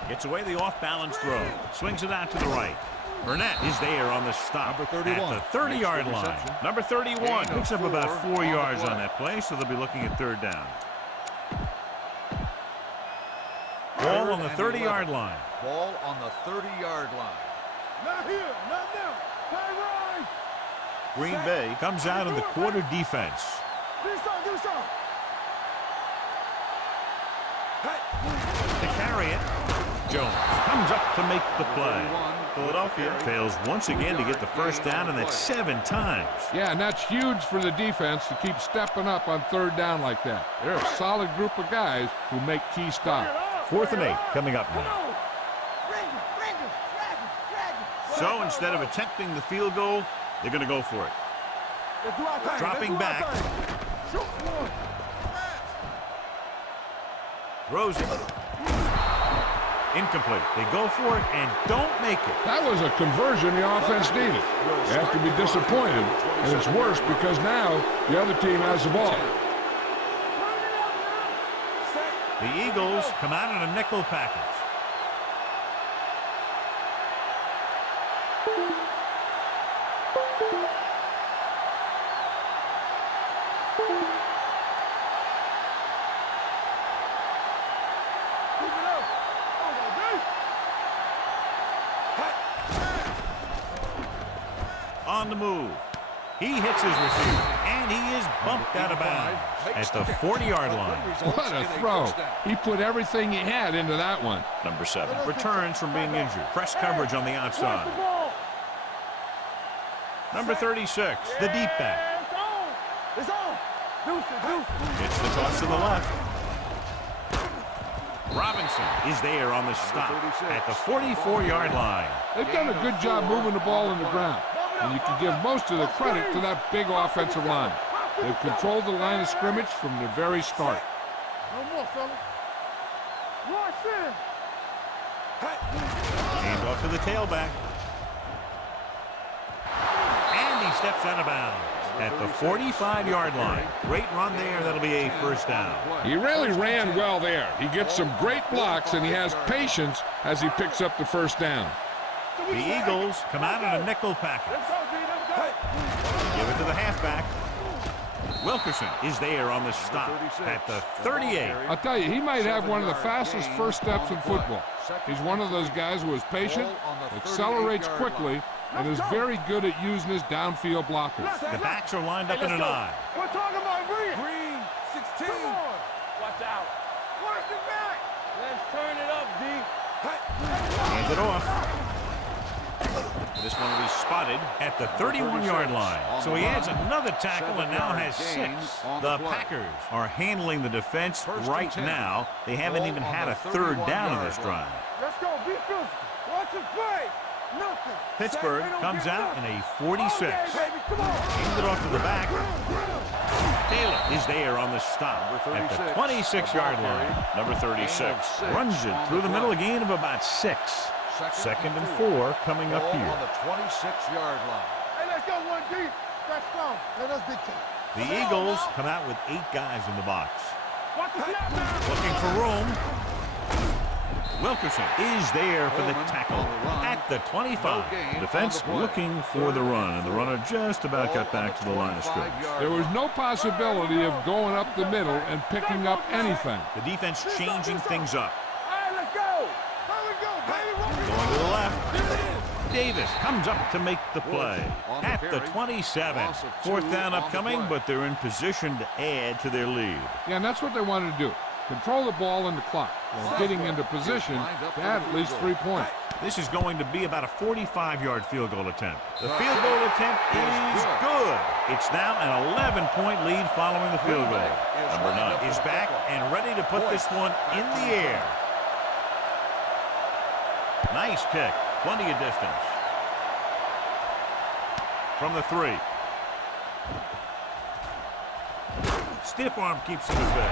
Gets away the off-balance throw. Swings it out to the right. Burnett is there on the stop Number 31 at the 30-yard makes the line. reception. Number 31 Gain of picks up about 4 4 on the yards play. on that play, so they'll be looking at third down. Ball on the 30-yard line. Ball on the 30-yard line. Not here. Not now. Time right. Green Bay comes out in the quarter defense. Give me some. To carry it, Jones comes up to make the play. Philadelphia fails once again to get the first down, and that's 7 times. Yeah, and that's huge for the defense to keep stepping up on third down like that. They're a solid group of guys who make key stops. Fourth and 8 coming up Come now. on. Drag it. So instead of attempting the field goal, they're going to go for it. Let's do our thing. Dropping Let's do our back. thing. Shoot one. Throws it. Incomplete. They go for it and don't make it. That was a conversion the offense needed. They have to be disappointed, and it's worse because now the other team has the ball. The Eagles come out in a nickel package. On the move. He hits his receiver, and he is bumped out of bounds at the 40-yard line. What a throw. He put everything he had into that one. Number 7 returns from being injured. Press coverage on the outside. Number 36, the deep back. It's on. Deuce. It's the toss to the left. Robinson is there on the stop at the 44-yard line. They've done a good job moving the ball in the ground, and you can give most of the credit to that big offensive line. They've controlled the line of scrimmage from the very start. No more, fellas. Rush in. Hand off to the tailback. And he steps out of bounds at the 45-yard line. Great run there. That'll be a first down. He really ran well there. He gets some great blocks, and he has patience as he picks up the first down. The Eagles come out in a nickel package. Let's go, D. Let's go. Give it to the halfback. Wilkerson is there on the stop at the 38. I'll tell you, he might have one of the fastest first steps in football. He's one of those guys who is patient, accelerates quickly, and is very good at using his downfield blockers. The backs are lined up in an I. We're talking about Green. 16. Come on. Watch out. Watch it back. Let's turn it up, D. Hands it off. This one will be spotted at the 31-yard line. So he adds another tackle and now has 6. The Packers are handling the defense right now. They haven't even had a third down in this drive. Let's go. Be physical. Watch it play. Nothing. Pittsburgh They don't comes get out in nothing. a 46. Okay, baby. Come on. Hands it off to the back. Taylor is there on the stop at the 26-yard line. Number 36 runs it through the middle, a gain of about 6. Second and 4 coming up here. On the 26-yard line. Hey, let's go, 1D. That's strong. Let us dictate. The Eagles come out with 8 guys in the box. Watch the snap now. Looking for room. Wilkerson is there for the tackle at the 25. Defense looking for the run, and the runner just about got back to the line of scrimmage. There was no possibility of going up the middle and picking up anything. The defense changing things up. All right, let's go. Here we go, baby. Going to the left. Davis comes up to make the play at the 27. Fourth down upcoming, but they're in position to add to their lead. Yeah, and that's what they wanted to do. Control the ball and the clock while getting into position to add at least 3 points. This is going to be about a 45-yard field goal attempt. The field goal attempt is good. It's now an 11-point lead following the field goal. Number 9 is back and ready to put this one in the air. Nice kick. Plenty of distance. From the 3. Stiff arm keeps him at bay.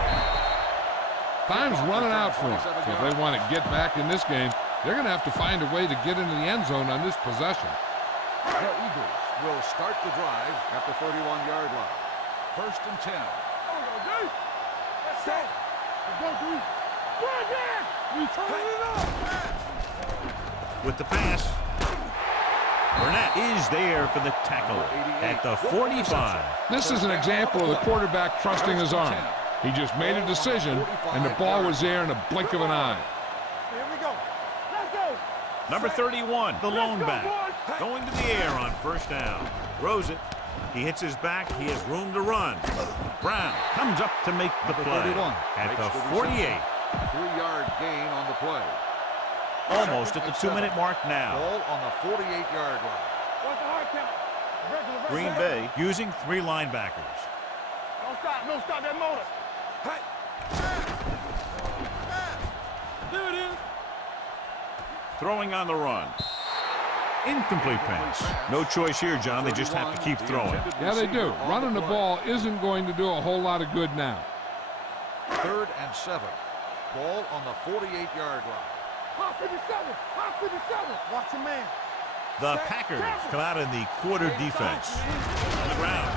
Time's running out for them. So if they want to get back in this game, they're going to have to find a way to get into the end zone on this possession. The Eagles will start the drive at the 31-yard line. First and 10. Let's go. Let's go, dude. Go again. We turning it up. With the pass. Burnett is there for the tackle at the 45. This is an example of the quarterback trusting his arm. He just made a decision, and the ball was there in a blink of an eye. Here we go. Let's go. Number 31, the lone back, going to the air on first down. Throws it. He hits his back. He has room to run. Brown comes up to make the play at the 48. 3-yard gain on the play. Almost at the 2-minute mark now. Ball on the 48-yard line. What's the hard count? Regular. Green Bay using 3 linebackers. Don't stop that motor. There it is. Throwing on the run. Incomplete pass. No choice here, John. They just have to keep throwing. Yeah, they do. Running the ball isn't going to do a whole lot of good now. 3rd and 7. Ball on the 48-yard line. Hot 57. Hot 57. Watch your man. The Packers come out in the quarter defense. On the ground.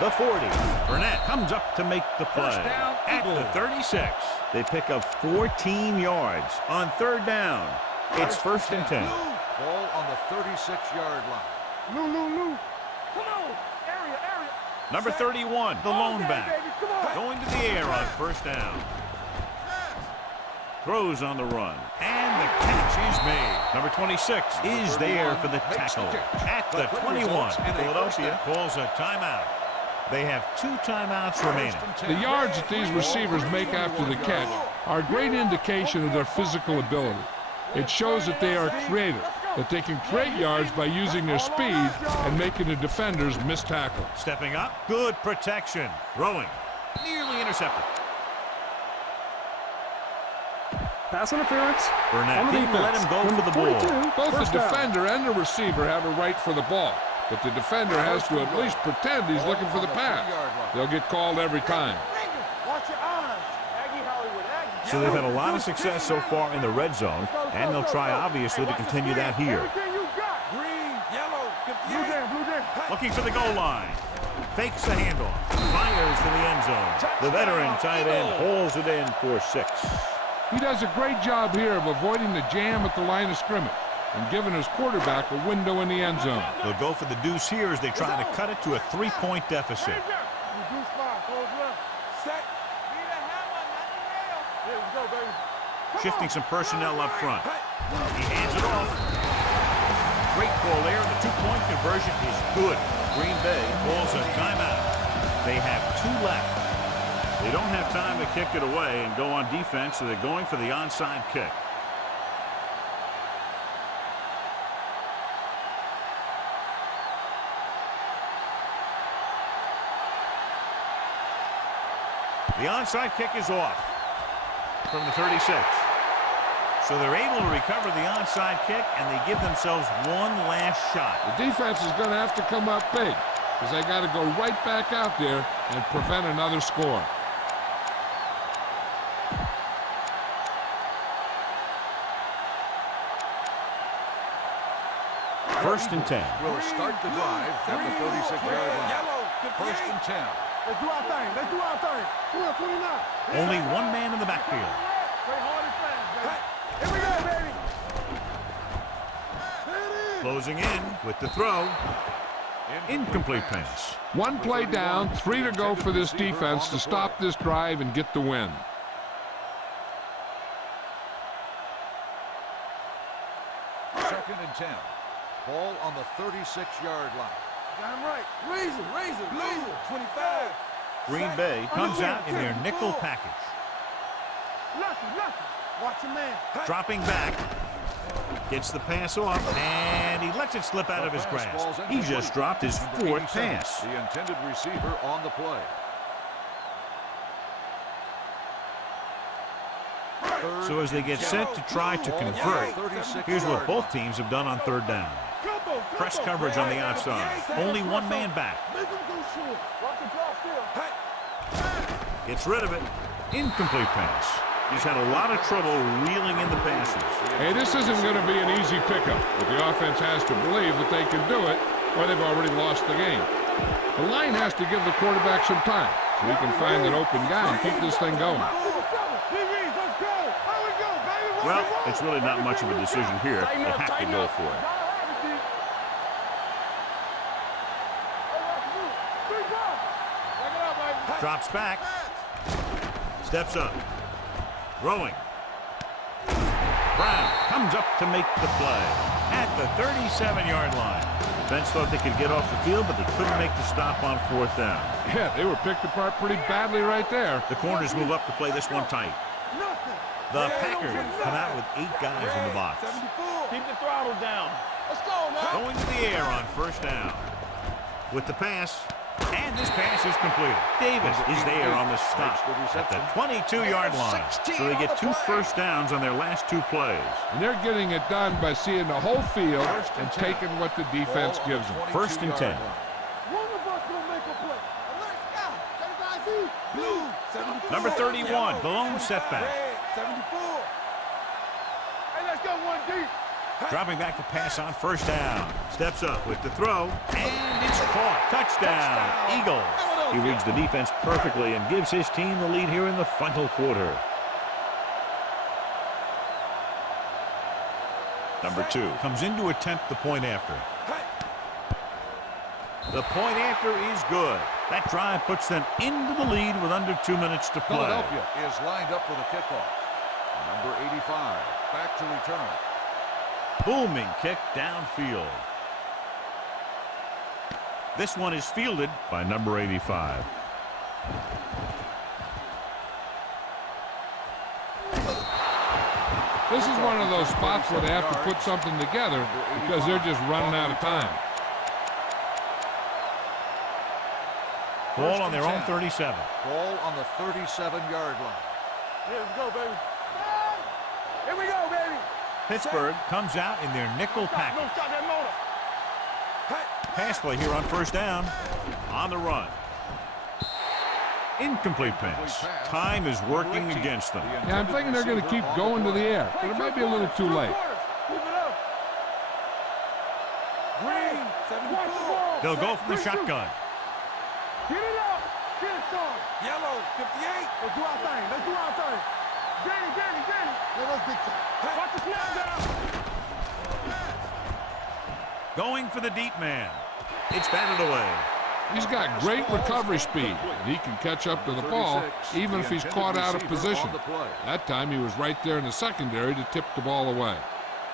The 40. Burnett comes up to make the play at the 36. They pick up 14 yards on 3rd down. It's 1st and 10. Ball on the 36-yard line. Lou. Come on. Area. Number 31, the lone back, going to the air on 1st down. Throws on the run, and the catch is made. Number 26 is there for the tackle at the 21. Philadelphia calls a timeout. They have 2 timeouts remaining. The yards that these receivers make after the catch are a great indication of their physical ability. It shows that they are creative, that they can create yards by using their speed and making the defenders miss tackle. Stepping up, good protection. Throwing, nearly intercepted. Pass interference. Burnett On the didn't let defense. him go Number for the ball. 42, Both the first down. defender and the receiver have a right for the ball, but the defender has to at least pretend he's looking for the pass. They'll get called every time. Watch your eyes. Aggie Hollywood. Aggie. So they've had a lot of success so far in the red zone, and they'll try, obviously, to continue that here. Everything you got. Green, yellow, blue jam. Looking for the goal line. Fakes the handoff. Fires to the end zone. The veteran tight end holds it in for 6. He does a great job here of avoiding the jam at the line of scrimmage and giving his quarterback a window in the end zone. They'll go for the deuce here as they try to cut it to a 3-point deficit. Reduce 5. Close left. Set. Need a hammer, not a nail. Here we go, baby. Shifting some personnel up front. He hands it off. Great call there. The 2-point conversion is good. Green Bay calls a timeout. They have 2 left. They don't have time to kick it away and go on defense, so they're going for the onside kick. The onside kick is off from the 36. So they're able to recover the onside kick, and they give themselves one last shot. The defense is going to have to come up big because they got to go right back out there and prevent another score. First and 10. Will start the drive at the 36-yard line. First and 10. Let's do our thing. Let's do our thing. 29. Only one man in the backfield. Play hard and fast, baby. Here we go, baby. Closing in with the throw. Incomplete pass. One play down, 3 to go for this defense to stop this drive and get the win. Second and 10. Ball on the 36-yard line. Got him right. Raise it, blue. 25. Green Bay comes out in their nickel package. Lucky. Watch your man. Dropping back. Gets the pass off, and he lets it slip out of his grasp. He just dropped his 4th pass. The intended receiver on the play. So as they get set to try to convert, here's what both teams have done on 3rd down. Press coverage on the outside. Only one man back. Make him go short. Watch the draw still. Gets rid of it. Incomplete pass. He's had a lot of trouble reeling in the passes. Hey, this isn't going to be an easy pickup, but the offense has to believe that they can do it, or they've already lost the game. The line has to give the quarterback some time, so he can find that open guy and keep this thing going. Well, it's really not much of a decision here. They have to go for it. Drops back. Steps up. Throwing. Brown comes up to make the play at the 37-yard line. Defense thought they could get off the field, but they couldn't make the stop on 4th down. Yeah, they were picked apart pretty badly right there. The corners move up to play this one tight. The Packers come out with 8 guys in the box. Keep the throttle down. Let's go, man. Going to the air on 1st down. With the pass, and this pass is completed. Davis is there on the stop at the 22-yard line. So they get 2 first downs on their last 2 plays. And they're getting it done by seeing the whole field and taking what the defense gives them. 1st and 10. One of us gonna make a play. Let's go. Blue. 74. Number 31, the lone setback. 74. Hey, let's go 1 deep. Dropping back to pass on 1st down. Steps up with the throw, and it's caught. Touchdown, Eagles. He reads the defense perfectly and gives his team the lead here in the final quarter. Number 2 comes in to attempt the point after. The point after is good. That drive puts them into the lead with under 2 minutes to play. Philadelphia is lined up for the kickoff. Number 85, back to return. Booming kick downfield. This one is fielded by number 85. This is one of those spots where they have to put something together because they're just running out of time. Ball on their own 37. Ball on the 37-yard line. Here we go, baby. Here we go, baby. Pittsburgh comes out in their nickel package. Don't stop that motor. Pass play here on 1st down. On the run. Incomplete pass. Time is working against them. Yeah, I'm thinking they're going to keep going to the air, but it might be a little too late. Green. 74. They'll go from the shotgun. Get it up. Get it, son. Yellow. 58. Let's do our thing. Let's do our thing. Danny. Let us get that. Watch the snap down. Going for the deep man. It's batted away. He's got great recovery speed, and he can catch up to the ball even if he's caught out of position. That time he was right there in the secondary to tip the ball away.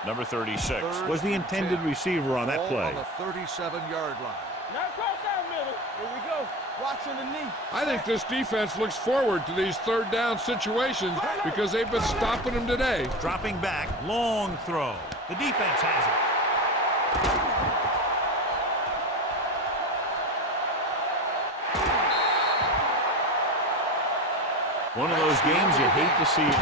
Number 36 was the intended receiver on that play. On the 37-yard line. Now cross that middle. Here we go. Watching the knee. I think this defense looks forward to these 3rd down situations because they've been stopping them today. Dropping back, long throw. The defense has it. One of those games you hate to see it.